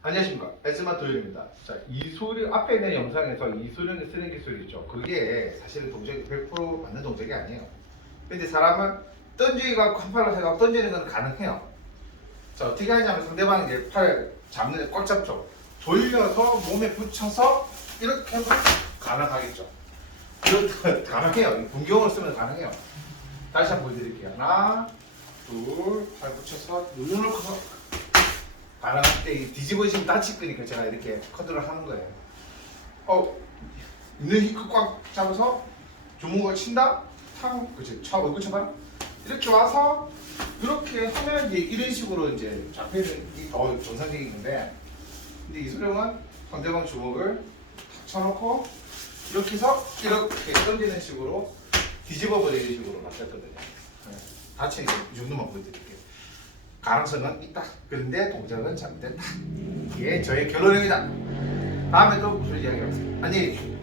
안녕하십니까 에스마 도현입니다. 자 이소룡 앞에 있는 영상에서 이소룡이 쓰는 기술이 있죠. 그게 사실은 동작이 100% 맞는 동작이 아니에요. 근데 사람은 던지기가 한 팔로 해가 던지는 건 가능해요. 자 어떻게 하냐면 상대방이 이제 팔 잡는 데꽉 잡죠. 돌려서 몸에 붙여서 이렇게 하면 가능하겠죠. 이렇게 가능해요. 이 분경을 쓰면 가능해요. 다시 한번 보여드릴게요. 하나, 둘, 팔 붙여서 눈을 커서 가능할 때이 뒤집어지면 다칠 거니까 제가 이렇게 컨트롤 하는 거예요. 어, 있는 힘꽉 잡아서 주먹을 친다? 탕, 그치, 쳐, 얼굴 쳐봐. 이렇게 와서 이렇게 하면 이제 이런 식으로 이제 잡히는 이더 정상적인 건데 근데 이소룡은 상대방 주먹을 탁 쳐놓고 이렇게 해서 이렇게 던지는 식으로 뒤집어 버리는 식으로 바뀌었거든요. 네. 다치니까 이 정도만 보여드릴게요. 가능성은 있다. 그런데 동작은 잘못됐다. 이게 저의 결론입니다. 다음에 또 무슨 이야기 하세요? 안녕히 계십시오.